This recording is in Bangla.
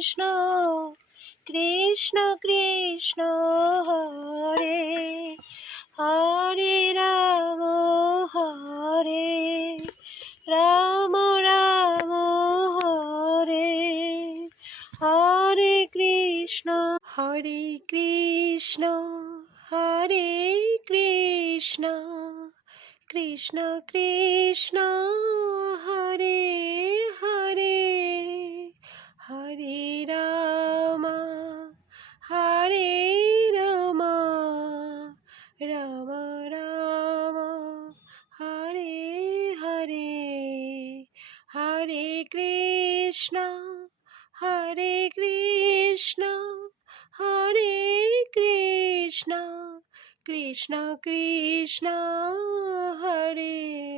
কৃষ্ণ কৃষ্ণ কৃষ্ণ হরে হরে রাম হরে রাম রাম হরে হরে কৃষ্ণ হরে কৃষ্ণ কৃষ্ণ কৃষ্ণ হরে হরে হরে রাম হরে রাম রাম রাম হরে হরে হরে কৃষ্ণ হরে কৃষ্ণ কৃষ্ণ কৃষ্ণ হরে